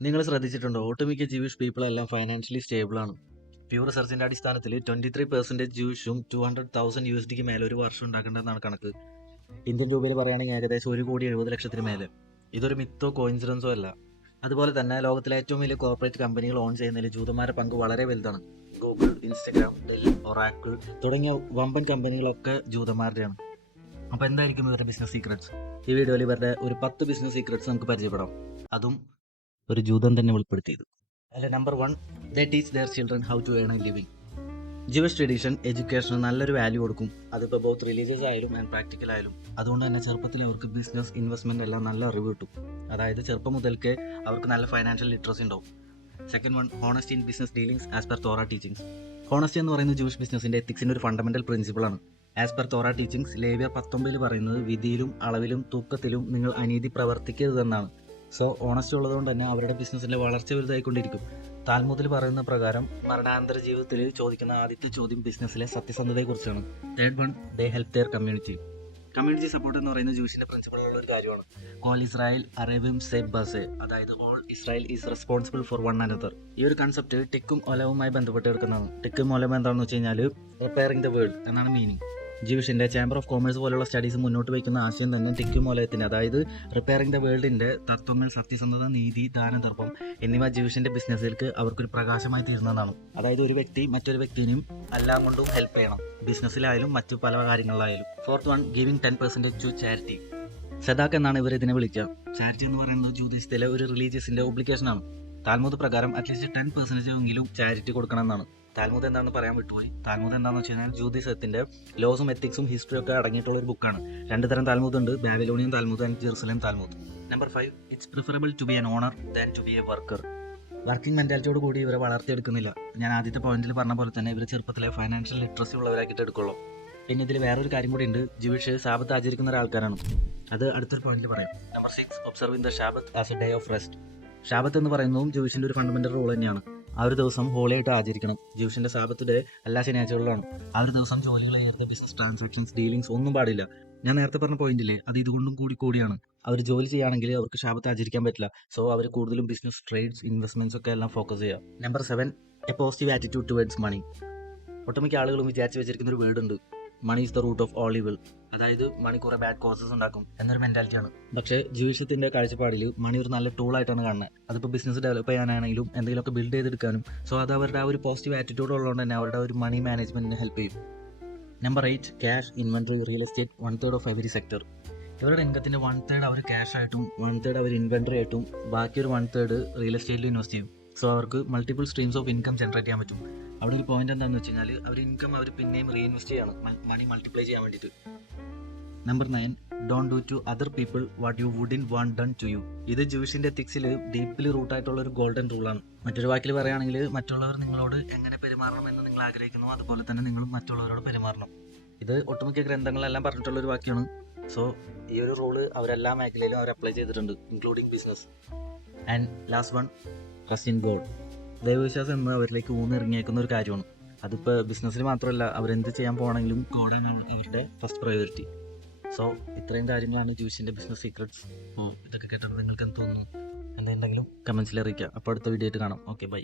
നിങ്ങൾ ശ്രദ്ധിച്ചിട്ടുണ്ടോ? ഒട്ടുമിക്ക ജൂയിഷ് പീപ്പിൾ എല്ലാം ഫൈനാൻഷ്യലി സ്റ്റേബിൾ ആണ്. പ്യൂ റിസർച്ചിന്റെ അടിസ്ഥാനത്തിൽ 23% ജൂയിഷും 200,000 USDക്ക് മേലെ ഒരു വർഷം ഉണ്ടാക്കേണ്ടതെന്നാണ് കണക്ക്. ഇന്ത്യൻ രൂപയിൽ പറയുകയാണെങ്കിൽ ഏകദേശം 1,70,00,000 മേലെ. ഇതൊരു മിത്തോ കോയിൻസിഡൻസോ അല്ല. അതുപോലെ തന്നെ ലോകത്തിലെ ഏറ്റവും വലിയ കോർപ്പറേറ്റ് കമ്പനികൾ ഓൺ ചെയ്യുന്നതിൽ ജൂതന്മാരുടെ പങ്ക് വളരെ വലുതാണ്. ഗൂഗിൾ, ഇൻസ്റ്റഗ്രാം, ഡെൽ, ഒറാക്കിൾ തുടങ്ങിയ വമ്പൻ കമ്പനികളൊക്കെ ജൂതന്മാരുടെയാണ്. അപ്പോൾ എന്തായിരിക്കും ഇവരുടെ ബിസിനസ് സീക്രട്സ്? ഈ വീഡിയോയിൽ ഇവരുടെ ഒരു 10 ബിസിനസ് സീക്രട്സ് നമുക്ക് പരിചയപ്പെടാം. അതും ഒരു ജൂതൻ തന്നെ വെളിപ്പെടുത്തിയത്. അല്ല, number 1, they teach their children how to earn a living. Jewish tradition എഡ്യൂക്കേഷന് നല്ലൊരു വാല്യൂ കൊടുക്കും. അതിപ്പോൾ ബോത്ത് റിലീജിയസ് ആയാലും ആൻഡ് പ്രാക്ടിക്കൽ ആയാലും. അതുകൊണ്ട് തന്നെ ചെറുപ്പത്തിൽ അവർക്ക് ബിസിനസ്, ഇൻവെസ്റ്റ്മെന്റ് എല്ലാം നല്ല അറിവ് കിട്ടും. അതായത് ചെറുപ്പം മുതൽക്ക് അവർക്ക് നല്ല ഫൈനാൻഷ്യൽ ലിറ്ററസി ഉണ്ടാവും. Second one, honesty in business dealings as per Torah teachings. Honesty എന്ന് പറയുന്നത് ജൂയിഷ് ബിസിനസിന്റെ എത്തിക്സിന്റെ ഒരു ഫണ്ടമെന്റൽ പ്രിൻസിപ്പിൾ ആണ്. ആസ് പെർ തോറ ടീച്ചിങ്സ്, ലേവ്യർ 19 പറയുന്നത് വിധിയിലും അളവിലും തൂക്കത്തിലും നിങ്ങൾ അനീതി പ്രവർത്തിക്കരുതെന്നാണ്. സോ ഓണസ്റ്റ് ഉള്ളതുകൊണ്ട് തന്നെ അവരുടെ ബിസിനസിന്റെ വളർച്ച വലുതായിക്കൊണ്ടിരിക്കും. താൽമുദിൽ പറയുന്ന പ്രകാരം മരണാനന്തര ജീവിതത്തിൽ ചോദിക്കുന്ന ആദ്യത്തെ ചോദ്യം ബിസിനസ്സിലെ സത്യസന്ധതയെക്കുറിച്ചാണ്. Third one, they help their community. Community support എന്ന് പറയുന്നത് ജൂഷിന്റെ പ്രിൻസിപ്പിളുള്ള ഒരു കാര്യമാണ്. കോൾ ഇസ്രായേൽ അറേബ്യം സേബ് ബസെ, അതായത് all Israel is responsible for one another. ഈ ഒരു കൺസെപ്റ്റ് ടിക്കും ഒലവുമായി ബന്ധപ്പെട്ട് കിടക്കുന്നതാണ്. ടിക്കും ഒലവും എന്താണെന്ന് വെച്ച് കഴിഞ്ഞാൽ റിപ്പയറിംഗ് ദ വേൾഡ് എന്നാണ് മീനിങ്. ജൂഷിന്റെ ചേംബർ ഓഫ് കോമേഴ്സ് പോലുള്ള സ്റ്റഡീസ് മുന്നോട്ട് വയ്ക്കുന്ന ആശയം തന്നെ ടിക്കും ഒലയത്തിന്റെ, അതായത് റിപ്പയറിംഗ് ദ വേൾഡിന്റെ തത്വങ്ങൾ സത്യസന്ധത, നീതി, ദാനധർമ്മം എന്നിവ ജൂഷിന്റെ ബിസിനസ്സിലേക്ക് അവർക്കൊരു പ്രകാശമായി തീരുന്നതാണ്. അതായത് ഒരു വ്യക്തി മറ്റൊരു വ്യക്തിനും എല്ലാം കൊണ്ടും ഹെൽപ്പ് ചെയ്യണം, ബിസിനസ്സിലായാലും മറ്റു പല കാര്യങ്ങളിലായാലും. Fourth one, giving 10% to charity. സദാക്ക് എന്നാണ് ഇവർ ഇതിനെ വിളിക്കുക. ചാരിറ്റി എന്ന് പറയുന്നത് ജൂതിസത്തിലെ ഒരു റിലീജിയസിന്റെ ഒബ്ലിഗേഷൻ ആണ്. താൽമുദ് പ്രകാരം അറ്റ്ലീസ്റ്റ് 10% എങ്കിലും ചാരിറ്റി കൊടുക്കണം എന്നാണ്. താൽമുദ് എന്താണെന്ന് പറയാൻ വിട്ടുപോയി. താൽമുദ് എന്താണെന്ന് വെച്ച് കഴിഞ്ഞാൽ ജൂതിസത്തിന്റെ ലോസും എത്തിക്സും ഹിസ്റ്ററിയും ഒക്കെ അടങ്ങിയിട്ടുള്ള ഒരു ബുക്കാണ്. 2 തരം താൽമുദ് ഉണ്ട്, Babylonian Talmud and Jerusalem Talmud. Number 5, it's preferable to be an owner than to be a worker. Working മെന്റാലിറ്റിയോട് കൂടി ഇവരെ വളർത്തിയെടുക്കുന്നില്ല. ഞാൻ ആദ്യത്തെ പോയിന്റിൽ പറഞ്ഞ പോലെ തന്നെ ഇവർ ചെറുപ്പത്തിലെ ഫൈനാൻഷ്യൽ ലിറ്ററസി ഉള്ളവരാക്കിയിട്ട് എടുക്കുള്ളൂ. പിന്നെ ഇതിൽ വേറൊരു കാര്യം കൂടി ഉണ്ട്, ജൂയിഷ് സാബത്ത് ആചരിക്കുന്ന ഒരാൾക്കാരാണ്. അത് അടുത്തൊരു പോയിന്റിൽ പറയും. Number 6, observing the Shabbat as a day of rest. Shabbat എന്ന് പറയുന്നതും ജൂയിഷിന്റെ ഒരു ഫണ്ടമെന്റൽ റോൾ തന്നെയാണ്. ആ ഒരു ദിവസം ഹോളി ആയിട്ട് ആചരിക്കണം. ജൂയിഷിന്റെ സാബത്ത് ഡേ എല്ലാ ശനിയാഴ്ചകളിലാണ്. ആ ഒരു ദിവസം ജോലികൾ ഏറെ ബിസിനസ് ട്രാൻസാക്ഷൻസ്, ഡീലിംഗ്സ് ഒന്നും പാടില്ല. ഞാൻ നേരത്തെ പറഞ്ഞ പോയിന്റില്ലേ, അത് ഇതുകൊണ്ടും കൂടിയാണ്. അവർ ജോലി ചെയ്യുകയാണെങ്കിൽ അവർക്ക് ഷാബത്ത് ആചരിക്കാൻ പറ്റില്ല. സോ അവർ കൂടുതലും ബിസിനസ്, ട്രേഡ്സ്, ഇൻവെസ്റ്റ്മെന്റ്സ് ഒക്കെ എല്ലാം ഫോക്കസ് ചെയ്യുക. Number 7, a positive attitude towards money. ഒട്ടുമിക്ക ആളുകളും വിചാരിച്ചു വെച്ചിരിക്കുന്ന ഒരു വേർഡ് ഉണ്ട്, money is the root of all evil. അതായത് മണി കുറെ ബാഡ് കോസസ് ഉണ്ടാക്കും എന്നൊരു മെന്റാലിറ്റിയാണ്. പക്ഷേ ജൂയിഷത്തിന്റെ കാഴ്ചപ്പാടിൽ മണി ഒരു നല്ല ടൂൾ ആയിട്ടാണ് കാണുന്നത്. അതിപ്പോൾ ബിസിനസ് ഡെവലപ്പ് ചെയ്യാനാണെങ്കിലും എന്തെങ്കിലുമൊക്കെ ബിൽഡ് ചെയ്തെടുക്കാനും. സോ അത് അവരുടെ ആ ഒരു പോസിറ്റീവ് ആറ്റിറ്റ്യൂഡ് ഉള്ളതുകൊണ്ട് തന്നെ അവരുടെ ഒരു മണി മാനേജ്മെന്റിനെ ഹെൽപ്പ് ചെയ്യും. Number 8, cash, inventory, real estate, 1/3 of every sector. ഇവരുടെ ഇൻകത്തിന്റെ 1/3 അവർ ക്യാഷ് ആയിട്ടും 1/3 അവർ ഇൻവെന്ററി ആയിട്ടും ബാക്കി ഒരു 1/3 റിയൽ എസ്റ്റേറ്റിൽ ഇൻവെസ്റ്റ് ചെയ്യും. സോ അവർക്ക് multiple streams of income generate ചെയ്യാൻ പറ്റും. അവിടെ ഒരു പോയിന്റ് എന്താണെന്ന് വെച്ച് കഴിഞ്ഞാൽ അവർ ഇൻകം അവർ പിന്നെയും റീഇൻവെസ്റ്റ് ചെയ്യണം, മണി മൾട്ടിപ്ലൈ ചെയ്യാൻ വേണ്ടിയിട്ട്. Number 9, don't do to other people what you wouldn't want done to you. ഇത് ജൂയിഷിന്റെ എത്തിക്സിൽ ഡീപ്ലി റൂട്ടായിട്ടുള്ള ഒരു ഗോൾഡൻ റൂളാണ്. മറ്റൊരു വാക്കിൽ പറയുകയാണെങ്കിൽ മറ്റുള്ളവർ നിങ്ങളോട് എങ്ങനെ പെരുമാറണം എന്ന് നിങ്ങൾ ആഗ്രഹിക്കുന്നു, അതുപോലെ തന്നെ നിങ്ങളും മറ്റുള്ളവരോട് പെരുമാറണം. ഇത് ഒട്ടുമിക്ക ഗ്രന്ഥങ്ങളെല്ലാം പറഞ്ഞിട്ടുള്ള ഒരു വാക്യമാണ്. സോ ഈ ഒരു റൂള് അവരെല്ലാ മേഖലയിലും അവർ അപ്ലൈ ചെയ്തിട്ടുണ്ട്, including business. And last one, trust in God. ദൈവവിശ്വാസം എന്ന് അവരിലേക്ക് ഊന്നിറങ്ങിയേക്കുന്ന ഒരു കാര്യമാണ്. അതിപ്പോൾ ബിസിനസ്സിൽ മാത്രമല്ല, അവരെന്ത് ചെയ്യാൻ പോകണമെങ്കിലും ഗോഡാണ് അവരുടെ ഫസ്റ്റ് പ്രയോറിറ്റി. സോ ഇത്രയും കാര്യങ്ങളാണ് ജൂയിഷിന്റെ ബിസിനസ് സീക്രട്സ്. ഇതൊക്കെ കേട്ടപ്പോൾ നിങ്ങൾക്ക് എന്ത് തോന്നുന്നു? എന്തെങ്കിലും കമൻസിൽ അറിയിക്കുക. അപ്പോൾ അടുത്ത വീഡിയോ ആയിട്ട് കാണാം. Okay, by.